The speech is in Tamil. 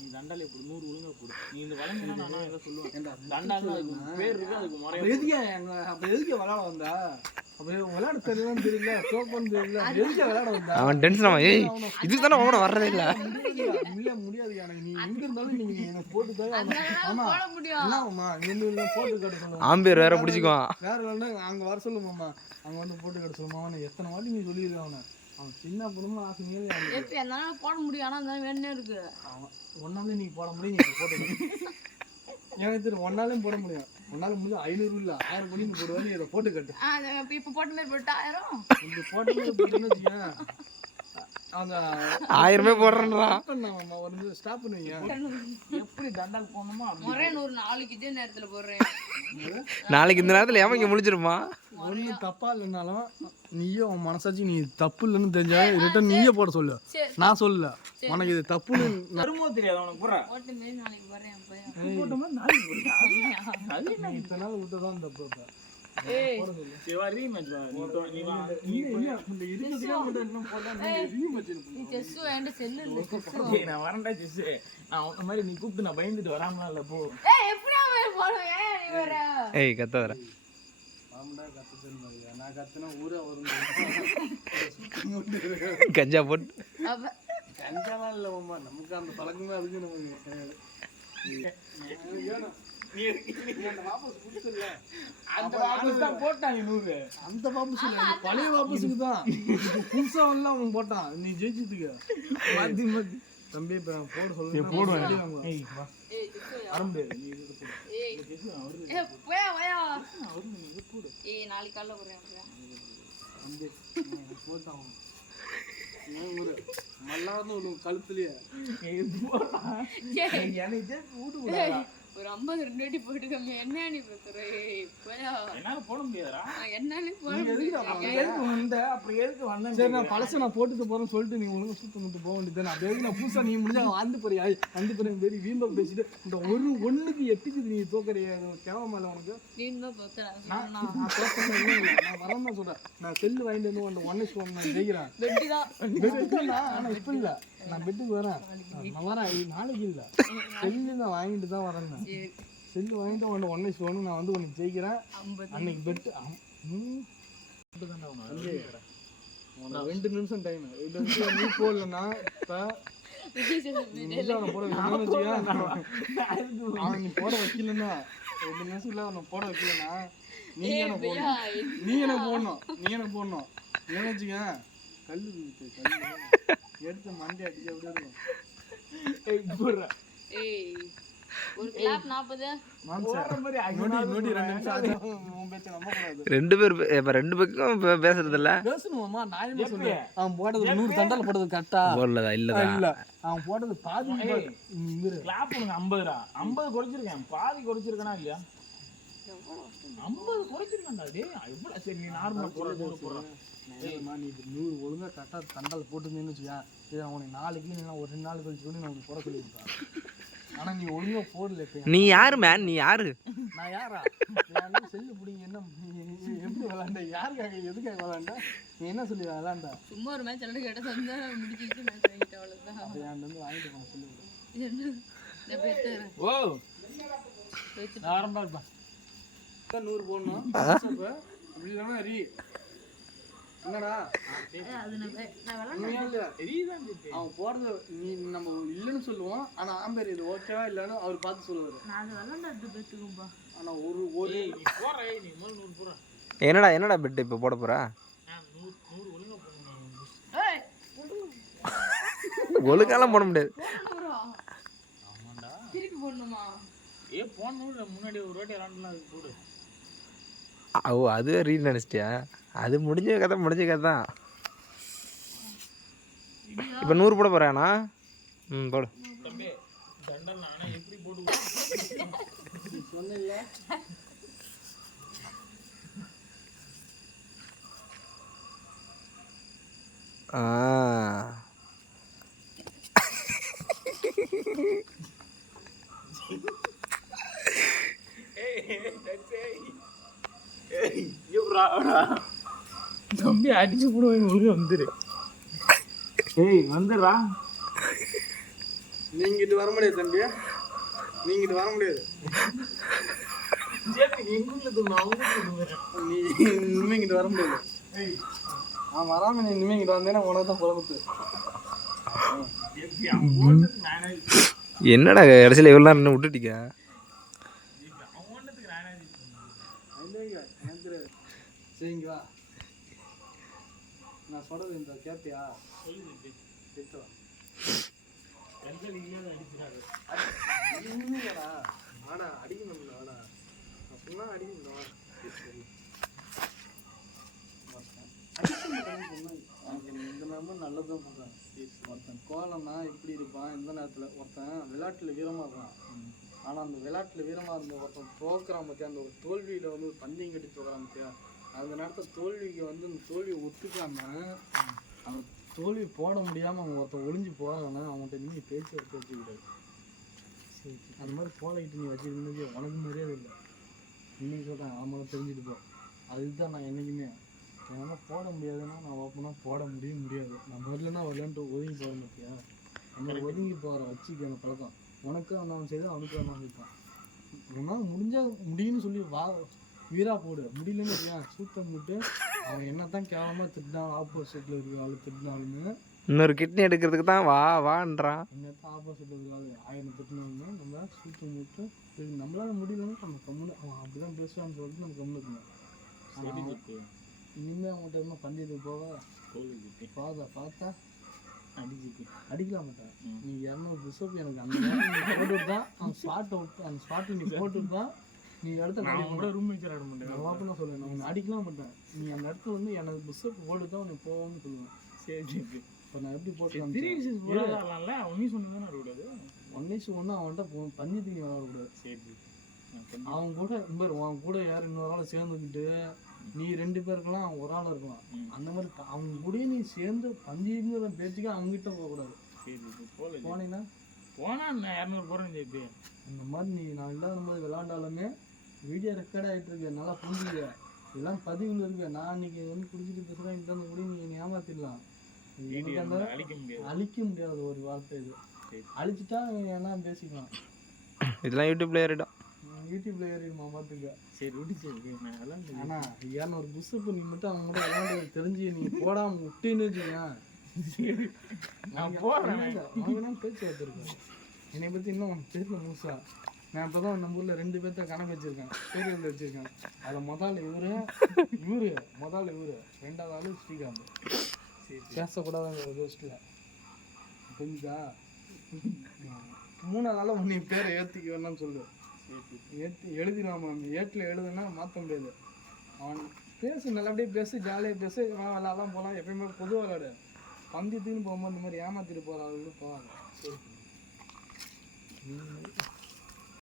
நீ தண்டாலே போடு 100 ஒழுங்கா போடு. நீ இந்த வளைஞ்சனா நான் ஏதோ சொல்லுவேன். தண்டால அதுக்கு பேர் இருக்கு, அதுக்கு முறையா எதுக்கு அப்ப எதுக்கு விளையாட வந்தா? அப்ப விளையாட தெரியலன்னு தெரியல, சோப்பன்னு தெரியல, எதுக்கு விளையாட வந்தா? அவன் டென்ஷன் ஆவான். ஏய் இதுதானே அவன வர்றதே இல்ல. முடியாது எனக்கு. நீ எங்க இருந்தாலும் நீங்க எனக்கு போட்டு தான் ஆமா என்னம்மா என்ன போட்டு கட்ட சொல்லுங்க. ஆம்பியர் வேற பிடிச்சிக்குவான். வேற வேணா அங்க வர சொல்லுமாம்மா, அங்க வந்து போட்டு கட்ட சொல்லுமா. அவனை எத்தனை வாட்டி நீ சொல்லிடுற அவனை. அவன் சின்ன பொண்ணு ஆசையே எப்ப என்னால போட முடியும். ஆனா அந்த வேணே இருக்கு. அவன் ஒன்னாலே நீ போட முடியும், நீ போட்டு எனக்கு தெரியும். ஒன்னாலையும் போட முடியும். ஒன்னால முடியும் 500 இல்ல 1000 பண்ணி நீ போடுவா. நீ இதை போட்டு கட்டு. இப்ப போட்ட மாதிரி போட்டா 1000 இந்த போட்ட மாதிரி போட்டுன்னு வச்சுக்கேன். அவங்க 1000மே போடுறேன்டா. ஒரு ஸ்டாப் பண்ணுவீங்க. எப்படி தண்டால் போடணுமோ ஒரே 100 நாளைக்கு இதே நேரத்துல போடுறேன். நாளைக்கு இந்த நேரத்துல ஏன் இங்க முடிஞ்சிருமா? ஒண்ணு தப்பா இல்லைனாலும் நீயும் உன் மனசாச்சு நீ தப்பு இல்லைன்னு தெரிஞ்சா ரிட்டன் நீயே போட சொல்லு. நான் சொல்லல உனக்கு இது தப்புன்னு வருமோ தெரியாது உனக்கு. போற போட்ட மாதிரி நாளைக்கு போறேன். போட்டோம்னா நாளைக்கு போடுறா. அது நீ இத்தனை நாள் விட்டுதான் தப்பு. ஏய் சிவாரி மேட்ச் நீ வா. நீ இந்த 20 கிலோமீட்டர் இன்னும் போட்டா நீ ரீமேட்ச் நீ செஸ் வேண்ட செல் இல்ல செஸ். ஏய் நான் வரேன்டா செஸ். நான் உன்ன மாதிரி நீ கூப்பிட்டு நான் பயந்துட்டு வராமலாம் இல்ல போ. ஏய் எப்படி அவன் போடுவே நீ வர. ஏய் கத்த வர. ஆமாடா கத்துறேன் மாதிரியா. நான் கத்துனா ஊரே வரும். கஞ்சா போட்டு அப்ப கஞ்சாலாம் இல்ல மாமா, நமக்கு அந்த பழக்கமே அதுக்கு நமக்கு. நீ அந்த வாபஸ் கொடுத்துல அந்த வாபஸ் தான் போட்டாங்க 100. அந்த வாபஸ் இல்ல, இந்த பழைய வாபஸுக்கு தான். புதுசா எல்லாம் அவன் போட்டான். நீ ஜெயிச்சதுக்கு மாத்தி மாத்தி தம்பி போட சொல்லு. போடுவேன். ஏய் வா. ஏய் செஸ் அரம்பு நீ இது போடு. ஏய் செஸ் அவரு ஏய் போயா போயா. அவரு நீ இது போடு. ஏய் நாளைக்கு காலைல போறேன். தம்பி போட்டான். ஏன் ஊரு மல்லார்னு ஒரு கழுத்துலயே ஏய் போடா. ஏய் எனக்கு ஜெஸ் ஊட்டு விடாதா. ஒரு 50 2 வாட்டி போட்டு கம்மி என்ன நீ பேசுற. ஏய் போயா. என்னால போட முடியாதுடா. என்ன நீ போட எதுக்கு முடியாது. அப்புறம் எதுக்கு வந்த? அப்புறம் எதுக்கு வந்தேன்? சரி நான் பழசை நான் போட்டுட்டு போறேன்னு சொல்லிட்டு நீ ஒழுங்கா சுத்த முட்டு போக வேண்டியது. நான் பேருக்கு நான் புதுசா நீ முடிஞ்சா வந்து போறியா வந்து போறேன் வெறி வீம்பா பேசிட்டு இந்த ஒண்ணுக்கு 8க்கு நீ தோக்கறியா? கேவலமா இல்லை உனக்கு? நீ தான் தோத்தற. நான் தோக்கணும் இல்லை, நான் வரேன்னு தான் சொல்றேன். நான் செல்லு வாங்கிட்டு வந்து ஒன்று ஒன்னே சொல்ல நான் ஜெயிக்கிறேன். வெட்டி தான். பெட்டு தான், ஆனா இப்ப இல்ல. நான் பெட்டுக்கு வரேன். நான் வரேன் நாளைக்கு இல்ல. செல்லு நான் வாங்கிட்டு தான் வரேன். சரி செல்லு வாங்கிட்டு ஒன்று ஒன்னே சொல்லணும். நான் வந்து ஒன்று ஜெயிக்கிறேன். 50 அன்னைக்கு பெட்டு உனக்கு 2 நிமிஷம் டைம். 2 நிமிஷம் நீ போடலன்னா இப்போ அவனை போட வைக்கணும்னு வச்சுக்க. அவன் நீ போட வைக்கலன்னா 2 நிமிஷம் இல்லை அவனை போட வைக்கலன்னா நீ எனக்கு போடணும். நீ எனக்கு போடணும். ஏன்னு வச்சுக்க கல்லு எடுத்து மண்டை அடிச்சு அப்படியே இருக்கும். ஏய் போடுறா. ஏய் ஒரு கிளாப் 40. போற மாதிரி நோடி 2 நிமிஷம் ஆச்சு. உன் பேச்ச நம்ப கூடாது. ரெண்டு பேர் இப்ப ரெண்டு பக்கம் பேசுறது இல்ல. பேசணுமாமா? நான் என்ன சொல்றேன்? அவன் போட்டது 100 தண்டால போட்டது கரெக்டா போடலதா இல்லதா? இல்ல அவன் போட்டது பாதி. கிளாப் உனக்கு 50டா. 50 குறைச்சிருக்கேன். பாதி குறைச்சிருக்கனா இல்லையா? 50 குறைச்சிருக்கேன்டா. டேய் எவ்வளவு சரி நீ நார்மலா போடுற. ஏய்மா நீ 100 ஒழுங்கா கரெக்டா தண்டால போட்டுருந்தேன்னு வச்சுக்க. இது அவனுக்கு நாளைக்கு இல்லைன்னா ஒரு 2 நாள் கழிச்சு கூட நான் உனக்கு போட சொல்லியிருப்பேன். ஆனா நீ ஒழுங்கா போடல. நீ யாரு மேன்? நீ யாரு? நான் யாரா? செல்லு பிடிங்க. என்ன எப்படி விளாண்ட? யாருக்காக எதுக்காக விளாண்ட? நீ என்ன சொல்லி விளாண்டா? சும்மா ஒரு மேட்ச் எல்லாம் கேட்ட சந்தா முடிச்சிட்டு மேட்ச் வாங்கிட்ட அவ்வளவுதான். அப்ப என்கிட்ட வந்து வாங்கிட்டு போன சொல்லி விடு. என்ன இந்த பேர் ஓ நார்மலா இருப்பா. 100 போடணும். அப்ப அப்படி இல்லைன்னா என்னடா அது நான் உண்மையா இல்லையா? தெரியுதான் ஜித்து. அவன் போறது நீ நம்ம இல்லைன்னு சொல்லுவோம். ஆனா ஆம்பேர் இது ஓகேவா இல்லைன்னு அவர் பார்த்து சொல்லுவாரு. நான் அது விளாண்டாது பேத்துக்கும்பா. ஆனா ஒரு ஏய் நீ போற. ஏய் நீ முதல்ல 100 போற. என்னடா பெட் இப்ப போட போற? 100 ஒழுங்கா போடணும். ஏய் ஒழுங்காலாம் போட முடியாது. ஆமாண்டா. திருப்பி போடணுமா? ஏய் போடணும். முன்னாடி ஒரு வாட்டி விளாண்டலாம் அது போடு. ஓ அது ரீல் நினைச்சிட்டியா? அது முடிஞ்ச கதை தான். இப்போ 100 போட போறானா? போடு. தம்பி தண்டல் நானே எப்படி போடு சொன்னேன்ல. தம்பி அடிச்சு போடுவாங்க. ஒழுங்கா வந்துரு. ஏய் வந்துடுறா. நீங்க இட்டு வர முடியாது தம்பி, நீங்க இட்டு வர முடியாது. நீ இனிமே இங்கிட்டு வர முடியாது. நான் வராம நீ இனிமே இங்கிட்டு வந்தேன்னா உனக்கு தான் குழம்புத்து. என்னடா கடைசியில் எவ்வளோ நேரம் இன்னும் விட்டுட்டீங்க? சரிங்க வா, நான் சொல்றது இந்த கேப்பியா? ஆடா அடிக்கணும், ஆடா சொன்னா அடிக்கணும். இந்த நேரமும் நல்லதும் சொல்றேன். ஒருத்தன் கோலம்னா எப்படி இருப்பான் இந்த நேரத்துல, ஒருத்தன் விளையாட்டுல வீரமா இருக்கான். ஆனா அந்த விளையாட்டுல வீரமா இருந்த ஒருத்தன் தோக்குறான் பத்தியா, அந்த ஒரு தோல்வியில வந்து ஒரு பந்தயம் கட்டி தோக்குறான் பத்தியா, அந்த நேரத்துல தோல்விக்கு வந்து அந்த தோல்வியை ஒத்துக்காம அவன் தோல்வி போட முடியாம அவன் ஒருத்தன் ஒளிஞ்சு போறான்னா அவன்கிட்ட நீ பேச்சு எடுத்து வச்சுக்கிட்டாரு. சரி, அந்த மாதிரி போலைக்கிட்டு நீ வச்சுருந்தது உனக்கு மரியாதை இல்லை. இன்னைக்கு சொல்றேன், அவங்கள தெரிஞ்சுட்டு போ. அதுதான் நான் என்னைக்குமே என்னால் போட முடியாதுன்னா நான் ஓப்பனாக போட முடியாது. நான் வரலன்னா வரலன்ட்டு ஒதுங்கி போகிறேன் பார்த்தியா, நம்ம ஒதுங்கி போகிற வச்சுக்க அந்த பழக்கம். உனக்கும் அவன் செய்து அவனுக்கும் அவன் இருக்கான். உன்னால் முடியும்னு சொல்லி வீரா போடு, முடியலன்னு ஏன் சூத்தம் போட்டு அவன் என்னத்தான் கேவலமாக திட்டினாலும் ஆப்போசிட்டில் இருக்க ஆள் திட்டினாலுமே இன்னொரு கிட்னி எடுக்கிறதுக்கு தான் வான்றான். என்னத்தான் ஆப்போசிட்டில் இருக்காது 1000 திட்டினாலுமே நம்ம சூத்தம் போட்டு நம்மளால முடியலன்னு நம்ம கம்முன்னு அவன் அப்படி தான் பேசுவான்னு சொல்லிட்டு நம்ம கம்முன்னு இருக்கணும். இனிமேல் அவங்கள்ட்ட இருந்தால் பந்தயத்துக்கு போகாத பார்த்தா அடிக்கலாம் மாட்டேன். நீ 200 புஷப் எனக்கு அந்த நேரம் போட்டுட்டு தான் அந்த ஸ்பாட்டை நீ போட்டுட்டு தான் நீ இடத்த ரூம் மேட்சர் ஆட மாட்டேன். நான் சொல்லுவேன், நான் உன்னை அடிக்கலாம் மாட்டேன். நீ அந்த இடத்துல வந்து எனக்கு புஷப் போட்டு தான் உனக்கு போவோம்னு சொல்லுவேன். சரி இப்போ நான் எப்படி போட்டுக்கலாம்? 3 ஒன்னே சொன்னதான் விடாது. 1:1 அவன்கிட்ட பந்தயத்துக்கு நீ விளாடக்கூடாது. சரி, அவன் கூட அவன் கூட யார் இன்னொரு ஆளை சேர்ந்துக்கிட்டு நீ 2 பேருக்கெல்லாம் ஒரு ஆள் இருக்கலாம். அந்த மாதிரி அவங்க கூட நீ சேர்ந்து பந்திங்கிற பேச்சுக்கு அவங்ககிட்ட போகக்கூடாது. போனீங்கன்னா நான் 200 போறேன். சேர்த்து அந்த மாதிரி நீ நான் இல்லாத மாதிரி விளாண்டாலுமே வீடியோ ரெக்கார்ட் ஆகிட்டு இருக்கு, நல்லா புரிஞ்சுக்க. இதெல்லாம் பதிவில் இருக்கு. நான் இன்னைக்கு வந்து குடிச்சிட்டு பேசுகிறேன், இந்த கூட நீ ஏமாத்திடலாம். அழிக்க முடியாத ஒரு வார்த்தை இது. அழிச்சிட்டா ஏன்னா பேசிக்கலாம். இதெல்லாம் யூடியூப்ல ஏறிடும். யூடியூப்ல ஏறிடுமா பார்த்துக்க. சரி விட்டு. ஆனா 200 புஷப்பு நீ மட்டும் அவங்க கூட விளாண்டு தெரிஞ்சு நீ போடாம விட்டுன்னு வச்சுக்கேன். நான் போடுறேன். அவங்கதான் பேச்சு வச்சிருக்கேன். என்னை பத்தி இன்னும் உனக்கு தெரியல முழுசா. நான் இப்பதான் நம்ம ஊர்ல 2 பேர்த்த கணக்கு வச்சிருக்கேன், பேர் எழுதி வச்சிருக்கேன். அதுல முதல் இவரு, ரெண்டாவது ஆளு ஸ்ரீகாந்த். பேசக்கூடாதுங்கிற லிஸ்ட்ல புரிஞ்சா. 3வது ஆள உன்னை பேரை ஏத்திக்க வேணாம்னு சொல்லு. ஏற்றி எழுதிடுவான். அந்த ஏட்டில் எழுதுனா மாற்ற முடியாது. அவன் பேசு, நல்லபடியாக பேசு, ஜாலியாக பேசு, விளாட்லாம் போகலாம். எப்பயுமே பொதுவாக விளாடு. பந்தயத்துக்குன்னு போகும்போது இந்த மாதிரி ஏமாத்திட்டு போகிற ஆளுகளும் போவாங்க. சரி.